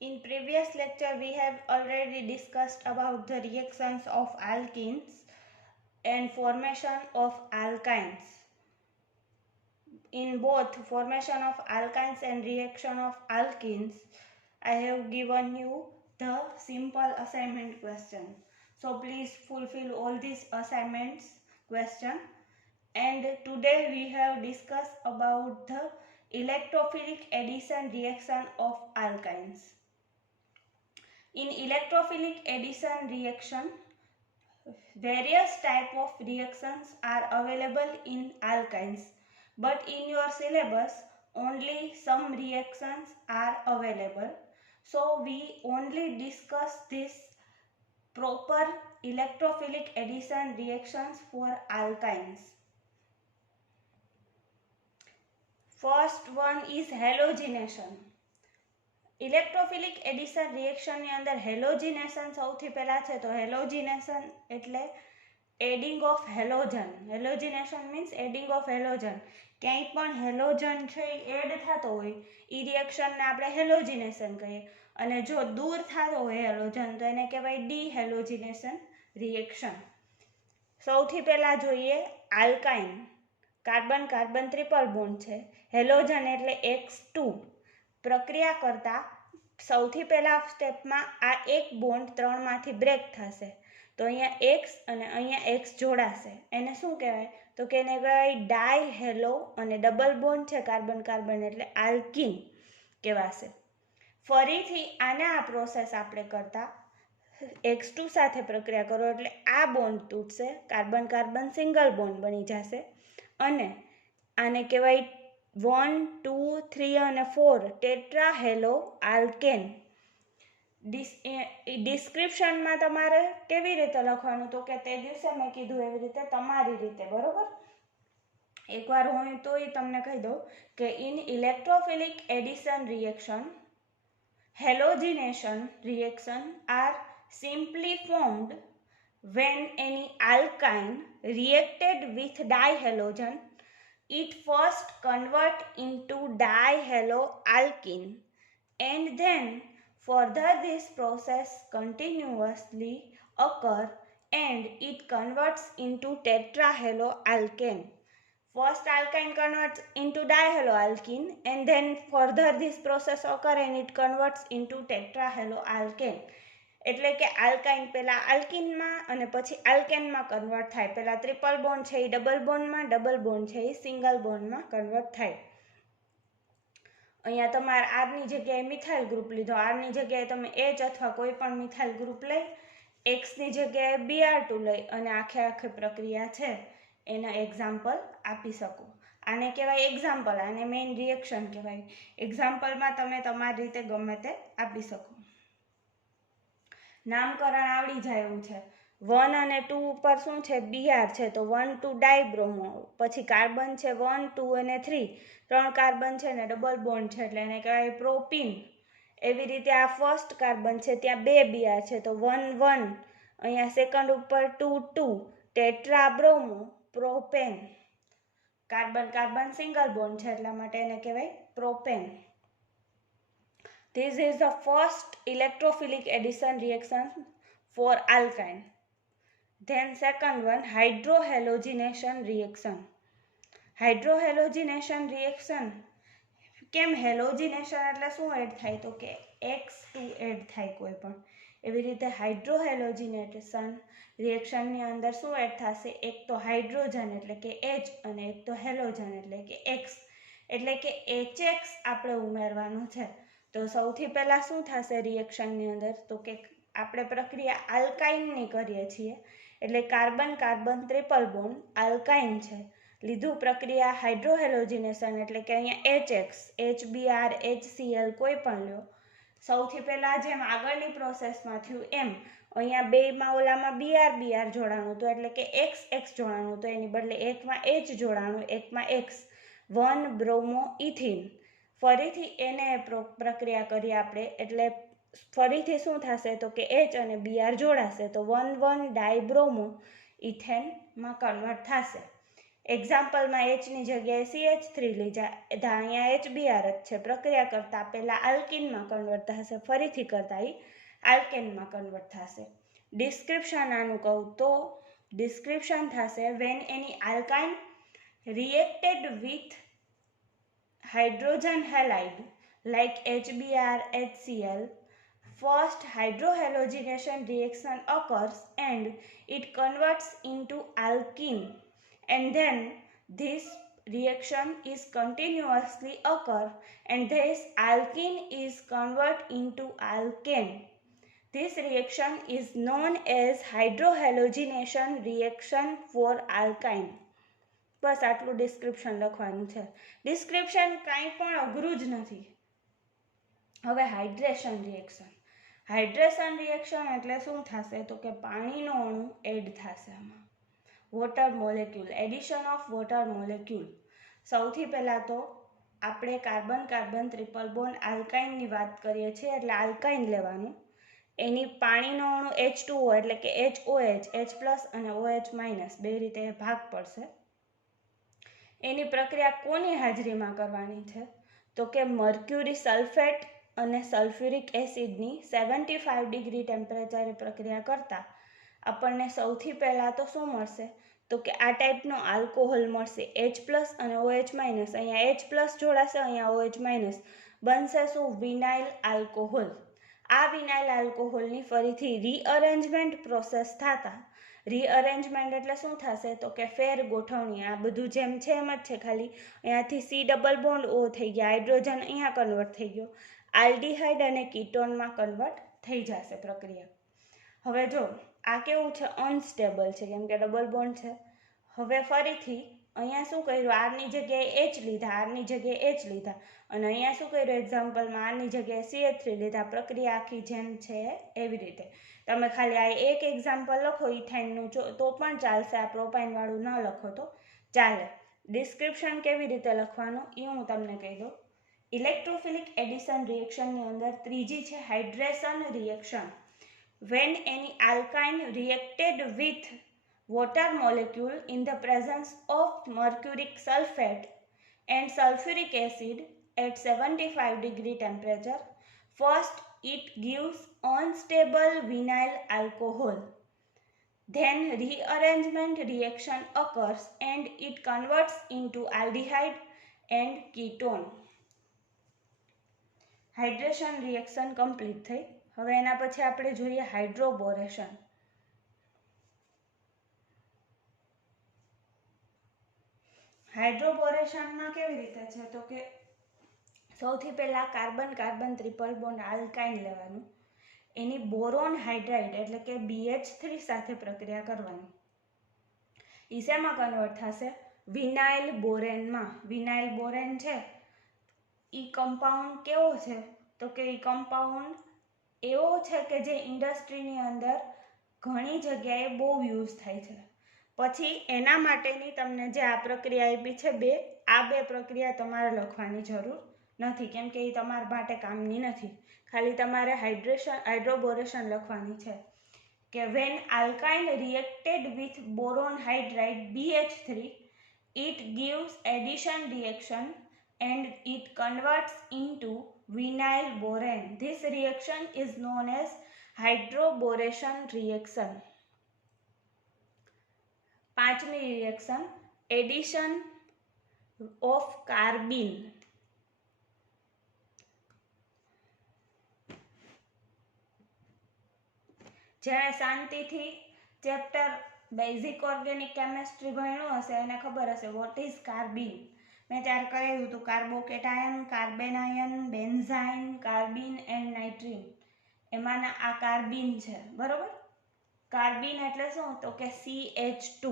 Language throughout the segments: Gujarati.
In previous lecture, we have already discussed about the reactions of alkenes and formation of alkynes. In both formation of alkynes and reaction of alkenes, I have given you the simple assignment question. So please fulfill all these assignments question. And today we have discussed about the electrophilic addition reaction of alkynes. In electrophilic addition reaction, various type of reactions are available in alkynes, but in your syllabus only some reactions are available. So we only discuss this proper electrophilic addition reactions for alkynes. First one is halogenation. Electrophilic addition રિએક્શનની અંદર હેલોજિનેશન સૌથી પહેલાં છે. તો હેલોજિનેશન એટલે adding of halogen. Halogenation means adding of halogen. ક્યાંય પણ હેલોજન છે એ એડ થતો હોય એ રિએક્શનને આપણે હેલોજિનેશન કહીએ. અને જો દૂર થતો હોય હેલોજન તો એને કહેવાય ડીહેલોજિનેશન રિએક્શન. સૌથી પહેલાં જોઈએ alkyne. Carbon carbon triple bond છે. હેલોજન એટલે X2. પ્રક્રિયા કરતા સૌથી પહેલા સ્ટેપમાં આ એક બોન્ડ ત્રણમાંથી બ્રેક થશે. તો અહીંયા X અને અહીંયા X જોડાશે. એને શું કહેવાય? તો કે એને કહેવાય ડાયહેલો, અને ડબલ બોન્ડ છે કાર્બન કાર્બન એટલે આલ્કીન કહેવાશે. ફરીથી આને આ પ્રોસેસ આપણે કરતા X2 સાથે પ્રક્રિયા કરો એટલે આ બોન્ડ તૂટશે, કાર્બન કાર્બન સિંગલ બોન્ડ બની જશે. અને આને કહેવાય 1, 2, 3 અને 4 ટેટ્રાહેલો આલ્કેન. ડિસ્ક્રિપ્શનમાં તમારે કેવી રીતે લખવાનું? તો કે તે દિવસે મેં કીધું એવી રીતે તમારી રીતે, બરોબર? એકવાર હું તોય તમને કહી દઉં કે in electrophilic addition reaction, halogenation reaction are simply formed when any alkyne reacted with dihalogen, it first convert into dihaloalkene, and then further this process continuously occur and it converts into tetrahaloalkane. First alkyne converts into dihaloalkene and then further this process occur and it converts into tetrahaloalkane. એટલે કે આલ્કાઇન પહેલાં આલ્કીનમાં અને પછી આલ્કેનમાં કન્વર્ટ થાય. પહેલાં ટ્રિપલ બોન્ડ છે એ ડબલ બોન્ડમાં, ડબલ બોન્ડ છે એ સિંગલ બોન્ડમાં કન્વર્ટ થાય. અહીંયા તમારે આરની જગ્યાએ મિથાઇલ ગ્રુપ લીધો, આરની જગ્યાએ તમે H અથવા કોઈ પણ મિથાઇલ ગ્રુપ લઈ, એક્સની જગ્યાએ Br2 લઈ અને આખી પ્રક્રિયા છે એના એક્ઝામ્પલ આપી શકો. આને કહેવાય એક્ઝામ્પલ, આને મેઇન રિએક્શન કહેવાય. એક્ઝામ્પલમાં તમે તમારી રીતે ગમે તે આપી શકો. નામકરણ આવડી જાય એવું છે. 1 અને 2 ઉપર શું છે? Br છે, તો 1, 2 ડાયબ્રોમો. પછી કાર્બન છે 1, 2 અને 3, 3 કાર્બન છે ને ડબલ બોન્ડ છે એટલે એને કહેવાય પ્રોપીન. એવી રીતે આ ફર્સ્ટ કાર્બન છે ત્યાં 2 Br છે તો 1, 1. અહીંયા સેકન્ડ ઉપર 2, 2 tetrabromo propane. Carbon carbon single bond છે એટલા માટે એને કહેવાય propane. This is the first electrophilic addition reaction for alkyne. Then second one, hydrohalogenation reaction. Hydrohalogenation reaction, કેમ હેલોજિનેશન એટલે શું એડ થાય? તો કે X2 એડ થાય કોઈ પણ. એવી રીતે હાઇડ્રોહેલોજિનેશન રિએક્શનની અંદર શું એડ થશે? એક તો હાઇડ્રોજન એટલે કે H અને એક તો હેલોજન એટલે કે X. એટલે કે HX આપણે ઉમેરવાનું છે. તો સૌથી પહેલાં શું થશે રિએક્શનની અંદર? તો કે આપણે પ્રક્રિયા આલ્કાઇનની કરીએ છીએ એટલે carbon carbon triple bond alkyne છે. લીધું પ્રક્રિયા હાઇડ્રોહેલોજિનેશન એટલે કે અહીંયા HX, HBr, HCl કોઈ પણ લ્યો. સૌથી પહેલાં જેમ આગળની પ્રોસેસમાં થયું એમ અહીંયા બેમાં ઓલામાં Br જોડાણું તો એટલે કે XX જોડાણું, તો એની બદલે એકમાં H જોડાણું, એકમાં X, 1 બ્રોમો ઇથિન. ફરીથી એને પ્રક્રિયા કરી આપણે એટલે ફરીથી શું થશે? તો કે H અને Br જોડાશે તો 1, 1 ડાયબ્રોમો ઇથેનમાં કન્વર્ટ થશે. એક્ઝામ્પલમાં એચની જગ્યાએ CH3 લીધા, અહીંયા HBr જ છે. પ્રક્રિયા કરતાં પહેલાં આલ્કિનમાં કન્વર્ટ થશે, ફરીથી કરતાં એ આલ્કેનમાં કન્વર્ટ થશે. ડિસ્ક્રિપ્શન આનું કહું તો ડિસ્ક્રિપ્શન થશે when any alkyne reacted with hydrogen halide like HBr, HCl, first hydrohalogenation reaction occurs and it converts into alkene, and then this reaction is continuously occur and this alkene is converted into alkane. This reaction is known as hydrohalogenation reaction for alkyne. બસ આટલું ડિસ્ક્રિપ્શન લખવાનું છે. ડિસ્ક્રિપ્શન કાંઈ પણ અઘરું જ નથી. હવે હાઇડ્રેશન રિએક્શન. હાઇડ્રેશન રિએક્શન એટલે શું થશે તો કે પાણીનો અણુ એડ થશે આમાં. Water molecule, addition of water molecule. સૌથી પહેલાં તો આપણે કાર્બન કાર્બન ટ્રિપલ બોન્ડ આલ્કાઇનની વાત કરીએ છીએ એટલે આલ્કાઇન લેવાનું. એની પાણીનો અણુ H2O એટલે કે HOH, H+ અને OH- બે રીતે ભાગ પડશે. એની પ્રક્રિયા કોની હાજરીમાં કરવાની છે તો કે મર્ક્યુરી સલ્ફેટ અને સલ્ફ્યુરિક એસિડની 75 ડિગ્રી ટેમ્પરેચરે પ્રક્રિયા કરતાં આપણને સૌથી પહેલાં તો શું મળશે તો કે આ ટાઈપનો આલ્કોહોલ મળશે H+ અને OH-. અહીંયા H+ જોડાશે, અહીંયા OH-. બનશે શું વિનાઇલ આલ્કોહોલ. આ વિનાઇલ આલ્કોહોલની ફરીથી રીઅરેન્જમેન્ટ પ્રોસેસ થતાં, રીઅરેન્જમેન્ટ એટલે શું થશે તો કે ફેર ગોઠવણી. આ બધું જેમ છે એમ જ છે, ખાલી અહીંયાથી C∆O થઈ ગયા, હાઇડ્રોજન અહીંયા કન્વર્ટ થઈ ગયો, આલ્ડીહાઇડ અને કીટોનમાં કન્વર્ટ થઈ જશે પ્રક્રિયા. હવે જો આ કેવું છે અનસ્ટેબલ છે કેમ કે ડબલ બોન્ડ છે. હવે ફરીથી અહીંયા શું કર્યું, આરની જગ્યાએ H લીધા, આરની જગ્યાએ H લીધા અને અહીંયા શું કર્યું એક્ઝામ્પલમાં આરની જગ્યાએ CH3 લીધા. પ્રક્રિયા આખી જેમ છે એવી રીતે. તમે ખાલી આ એક એક્ઝામ્પલ લખો ઇથાઇનનું તો પણ ચાલશે, આ પ્રોપાઇનવાળું ન લખો તો ચાલે. ડિસ્ક્રિપ્શન કેવી રીતે લખવાનું એ હું તમને કહી દઉં. ઇલેક્ટ્રોફિલિક એડિશન રિએક્શનની અંદર ત્રીજી છે hydration reaction. When any alkyne reacted with water molecule in the presence of mercuric sulfate and sulfuric acid at 75 degree temperature, first it gives unstable vinyl alcohol. Then rearrangement reaction occurs and it converts into aldehyde and ketone. Hydration reaction complete થઈ. હવે એના પછી આપણે જોઈએ હાઇડ્રોબોરેશન. હાઇડ્રોબોરેશનમાં કેવી રીતે છે તો કે સૌથી પહેલાં carbon carbon triple bond alkyne લેવાનું, એની બોરોન હાઇડ્રાઇડ એટલે કે BH3 સાથે પ્રક્રિયા કરવાની. એ શેમાં કન્વર્ટ થશે વિનાઇલ બોરેનમાં. વિનાઇલ બોરેન છે એ કમ્પાઉન્ડ કેવો છે તો કે એ કમ્પાઉન્ડ એવો છે કે જે ઇન્ડસ્ટ્રીની અંદર ઘણી જગ્યાએ બહુ યુઝ થાય છે. પછી એના માટેની તમને જે આ પ્રક્રિયા આપી છે આ બે પ્રક્રિયા તમારે લખવાની જરૂર નથી કેમ કે એ તમારા માટે કામની નથી. ખાલી તમારે હાઇડ્રોબોરેશન લખવાની છે કે when alkyne reacted with boron hydride BH3 it gives addition reaction and it converts into vinyl borane. This reaction is known as hydroboration reaction. પાંચમી રિએક્શન એડિશન ઓફ કાર્બીન. જેણે શાંતિથી ચેપ્ટર બેઝિક ઓર્ગેનિક કેમેસ્ટ્રી ભણ્યું હશે એને ખબર હશે વોટ ઇઝ કાર્બીન. મેં ત્યારે કરાવ્યું હતું કાર્બોકેટાયન, કાર્બેનાયન, બેન્ઝાઇન, કાર્બીન એન્ડ નાઇટ્રીન. એમાંના આ કાર્બીન છે બરોબર. કાર્બીન એટલે શું તો કે CH2.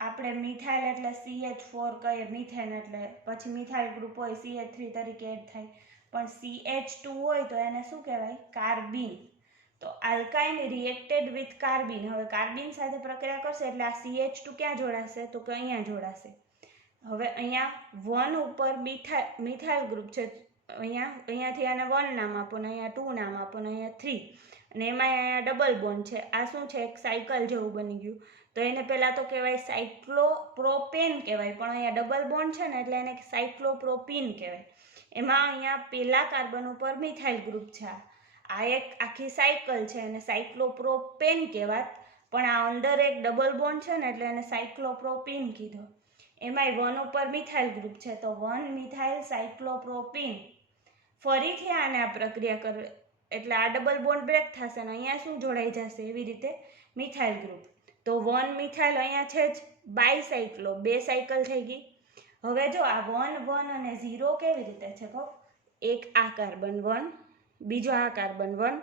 આપણે મિથાઇલ એટલે CH4 કહીએ, મિથેન એટલે પછી મિથાઇલ ગ્રુપ હોય CH3 તરીકે એડ થાય, પણ CH2 હોય તો એને શું કહેવાય કાર્બીન. તો આલ્કાઇન રિએક્ટેડ વિથ કાર્બીન. હવે કાર્બીન સાથે પ્રક્રિયા કરશે એટલે આ CH2 ક્યાં જોડાશે તો કે અહીંયા જોડાશે. હવે અહીંયા 1 ઉપર મિથાઇલ ગ્રુપ છે, અહીંયાથી આને 1 નામ આપો ને અહીંયા 2 નામ આપો ને અહીંયા 3 અને એમાં અહીંયા ડબલ બોન્ડ છે. આ શું છે એક સાયકલ જેવું બની ગયું. તો એને પહેલાં તો કહેવાય સાયક્લોપ્રોપેન કહેવાય, પણ અહીંયા ડબલ બોન્ડ છે ને એટલે એને સાયક્લોપ્રોપીન કહેવાય. એમાં અહીંયા પહેલા કાર્બન ઉપર મિથાઇલ ગ્રુપ છે. આ એક આખી સાયકલ છે એને સાયક્લોપ્રોપેન કહેવાત, પણ આ અંદર એક ડબલ બોન્ડ છે ને એટલે એને સાયક્લોપ્રોપીન કીધો. એમાંય 1 ઉપર મિથાઇલ ગ્રુપ છે તો 1 મિથાઇલ સાયક્લોપ્રોપીન. ફરીથી આને આ પ્રક્રિયા કરે એટલે આ ડબલ બોન્ડ બ્રેક થશે ને અહીંયા શું જોડાઈ જશે, એવી રીતે મિથાઇલ ગ્રુપ. તો 1 મિથાઇલ અહીંયા છે જ બાયસાયક્લો, 2 સાયકલ થઈ ગઈ. હવે જો આ 1 1 અને 0 કેવી રીતે છે કહો, એક આ કાર્બન 1, બીજો આ કાર્બન 1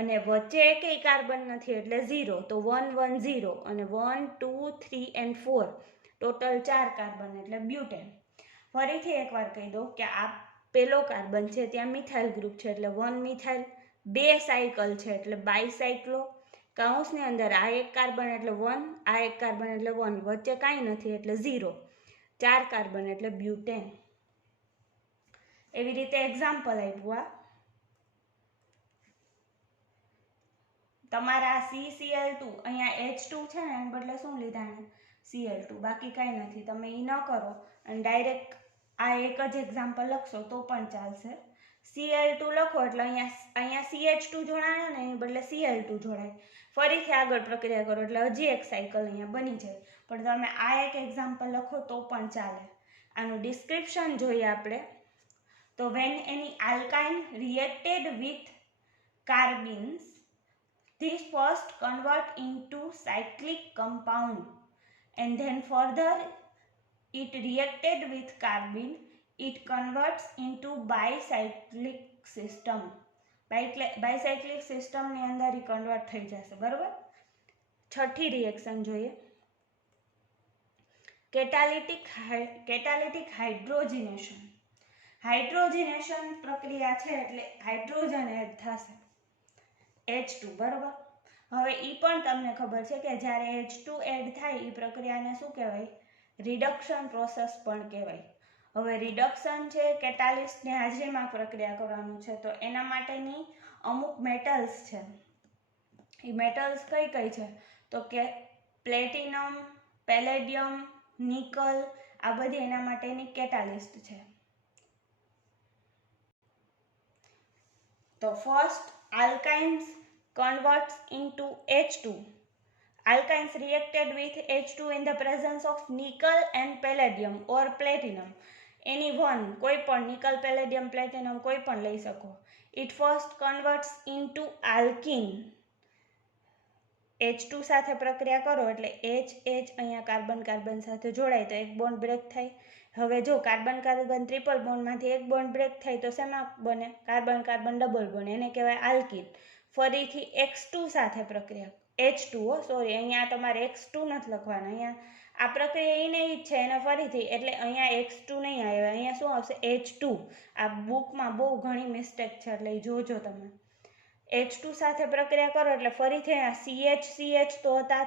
અને વચ્ચે એકેય કાર્બન નથી એટલે 0. તો 1 1 0 અને 1 2 3 and 4 ટોટલ 4 કાર્બન એટલે બ્યુટેન. ફરીથી એકવાર કહી દો કે આ પેલો કાર્બન છે ત્યાં મિથાઇલ ગ્રુપ છે એટલે 1 મિથાઇલ, 2 સાયકલ છે એટલે બાયસાયક્લો, કૌંસની અંદર આ એક કાર્બન એટલે 1, આ એક કાર્બન એટલે 1, વચ્ચે કાંઈ નથી એટલે 0, 4 કાર્બન એટલે બ્યુટેન. એવી રીતે એક્ઝામ્પલ આપ્યું. આ તમારા CCl2 અહીંયા H2 છે ને એને બદલે શું લીધા ને Cl2, બાકી કાંઈ નથી. તમે એ ન કરો અને ડાયરેક્ટ આ એક જ એક્ઝામ્પલ લખશો તો પણ ચાલશે. Cl2 લખો એટલે અહીંયા CH2 જોડાણે ને એની બદલે Cl2 જોડાય. ફરીથી આગળ પ્રક્રિયા કરો એટલે હજી એક સાયકલ અહીંયા બની જાય. પણ તમે આ એક એક્ઝામ્પલ લખો તો પણ ચાલે. આનું ડિસ્ક્રિપ્શન જોઈએ આપણે તો when any alkyne reacted with carbene, this first convert into cyclic compound and then further it reacted with carbene, it converts into bicyclic system. બાયસાયક્લિક સિસ્ટમની અંદર એ કન્વર્ટ થઈ જશે. બરાબર. છઠ્ઠી રિએક્શન જોઈએ, કેટાલિટિક હાઇડ્રોજિનેશન. હાઇડ્રોજિનેશન પ્રક્રિયા છે એટલે હાઇડ્રોજન એડ થશે H2. બરાબર. હવે એ પણ તમને ખબર છે કે જ્યારે H2 એડ થાય એ પ્રક્રિયાને શું કહેવાય, રિડક્શન પ્રોસેસ પણ કહેવાય. હવે રિડક્શન છે કેટાલિસ્ટની હાજરીમાં પ્રક્રિયા કરવાનું છે તો એના માટેની અમુક મેટલ્સ છે. એ મેટલ્સ કઈ કઈ છે તો કે પ્લેટિનમ, પેલેડિયમ, નિકલ, આ બધી એના માટેની કેટાલિસ્ટ છે. તો first alkynes converts into H2. Alkynes reacted with H2 in the presence of nickel and palladium or platinum. Any one, કોઈ પણ નિકલ, પેલેડિયમ, પ્લેટિનમ કોઈ પણ લઈ શકો. It first converts into alkene. H2 સાથે પ્રક્રિયા કરો એટલે H અહીંયા કાર્બન કાર્બન સાથે જોડાય તો એક બોન્ડ બ્રેક થાય. હવે જો કાર્બન કાર્બન ટ્રિપલ બોન્ડમાંથી એક બોન્ડ બ્રેક થાય તો શેમાં બને, કાર્બન કાર્બન ડબલ બોન્ડ, એને કહેવાય આલ્કીન. ફરીથી X2 સાથે પ્રક્રિયા, H2 સોરી અહીંયા તમારે X2 નથી લખવાના, અહીંયા આ પ્રક્રિયા એને જ છે એને ફરીથી, એટલે અહીંયા X2 નહીં આવે, અહીંયા શું આવશે H2. આ બુકમાં બહુ ઘણી મિસ્ટેક છે એટલે જોજો તમે. H2 સાથે પ્રક્રિયા કરો એટલે ફરીથી અહીંયા CH તો હતા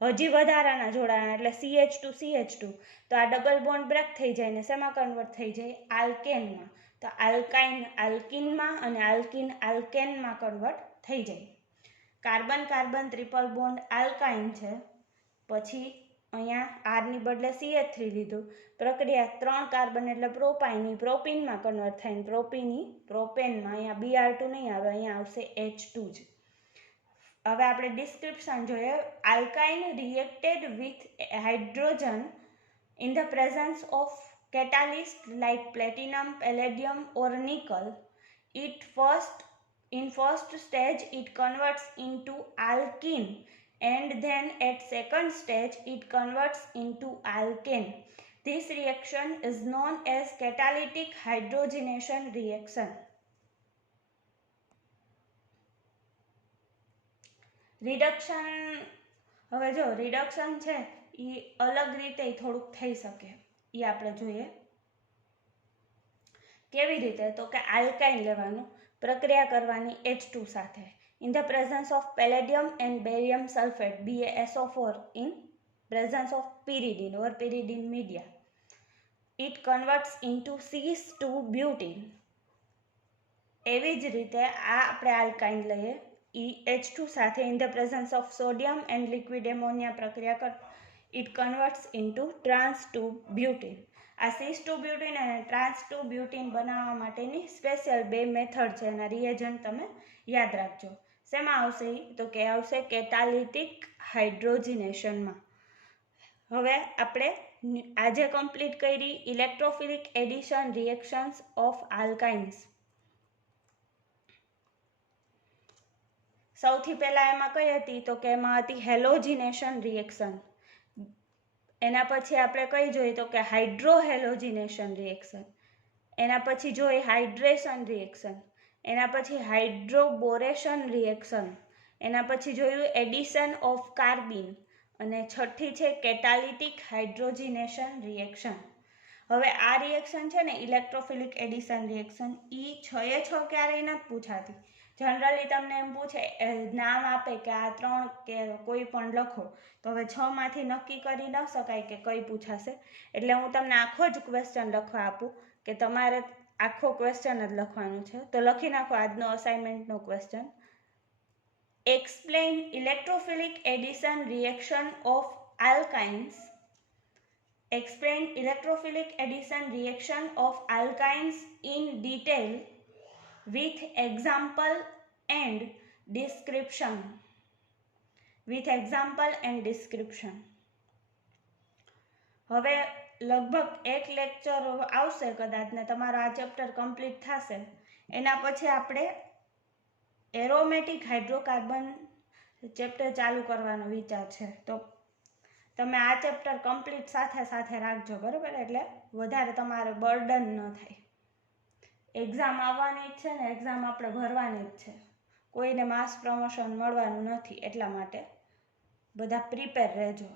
હજી વધારાના જોડાણા એટલે CH2 તો આ ડબલ બોન્ડ બ્રેક થઈ જાય ને શેમાં કન્વર્ટ થઈ જાય, આલ્કેનમાં. તો આલ્કાઇન આલ્કીનમાં અને આલ્કીન આલ્કેનમાં કન્વર્ટ થઈ જાય. Carbon carbon triple bond alkyne છે, પછી અહીંયા આરની બદલે CH3 લીધું, પ્રક્રિયા 3 કાર્બન એટલે પ્રોપાઇન, પ્રોપીનમાં કન્વર્ટ થાય, પ્રોપેનમાં, અહીંયા Br2 નહીં આવે, અહીંયા આવશે H2 જ. હવે આપણે ડિસ્ક્રિપ્શન જોઈએ. Alkyne reacted with hydrogen in the presence of catalyst like platinum, palladium or nickel. In first stage it converts into alkene and then at second stage it converts into alkane. This reaction is known as catalytic hydrogenation reaction. Reduction, હવે જો રિડક્શન છે એ અલગ રીતે થોડુંક થઈ શકે, એ આપણે જોઈએ કેવી રીતે. તો કે આલ્કાઇન લેવાનું, પ્રક્રિયા કરવાની H2 સાથે in the presence of palladium and barium sulfate BaSO4 in presence of pyridine or pyridine media. It converts into cis2 butene. એવી જ રીતે આ આપણે આલ્કાઇન લઈએ, CH2 સાથે in the presence of sodium and liquid ammonia પ્રક્રિયા કર ઇટ કન્વર્ટ્સ ઇન્ટુ ટ્રાન્સ 2 બ્યુટીન. આ સીસ 2 બ્યુટીન અને ટ્રાન્સ 2 બ્યુટીન બનાવવા માટેની સ્પેશિયલ બે મેથડ છે. એના રિએજન્ટ તમે યાદ રાખજો. શેમાં આવશે? તો કે આવશે કેટાલિટિક હાઇડ્રોજિનેશનમાં. હવે આપણે આજે કમ્પ્લીટ કરી ઇલેક્ટ્રોફિલિક એડિશન રિએક્શન્સ ઓફ આલ્કાઇન્સ. સૌથી પહેલા એમાં કઈ હતી? તો કે એમાં હતી હેલોજિનેશન રિએક્શન. એના પછી આપણે કઈ જોઈ? તો કે હાઇડ્રોહેલોજિનેશન રિએક્શન. એના પછી જોઈ હાઇડ્રેશન રિએક્શન. એના પછી હાઇડ્રોબોરેશન રિએક્શન. એના પછી જોયું એડિશન ઓફ કાર્બિન. અને છઠ્ઠી છે કેટાલિટિક હાઇડ્રોજિનેશન રિએક્શન. હવે આ રિએક્શન છે ને ઇલેક્ટ્રોફિલિક એડિશન રિએક્શન, એ 6 ક્યારેય નથી પૂછાતી. જનરલી તમને એમ પૂછે, નામ આપે કે આ 3 કે કોઈ પણ લખો, તો હવે 6 માંથી નક્કી કરી ન શકાય કે કઈ પૂછાશે. એટલે હું તમને આખો જ ક્વેશ્ચન લખવા આપું કે તમારે આખો ક્વેશ્ચન જ લખવાનું છે. તો લખી નાખો આજનો અસાઇનમેન્ટનો question. Explain electrophilic addition reaction of alkynes. Explain electrophilic addition reaction of alkynes in detail with example and description. With example and description. હવે લગભગ એક લેક્ચર આવશે કદાચ ને તમારો આ ચેપ્ટર કમ્પ્લીટ થશે. એના પછી આપણે એરોમેટિક હાઇડ્રોકાર્બન ચેપ્ટર ચાલુ કરવાનો વિચાર છે. તો તમે આ ચેપ્ટર કમ્પ્લીટ સાથે સાથે રાખજો, બરાબર? એટલે વધારે તમારે બર્ડન ન થાય. એક્ઝામ આવવાની જ છે ને, એક્ઝામ આપણે ભરવાની જ છે. કોઈને માસ પ્રમોશન મળવાનું નથી, એટલા માટે બધા પ્રિપેર રહેજો.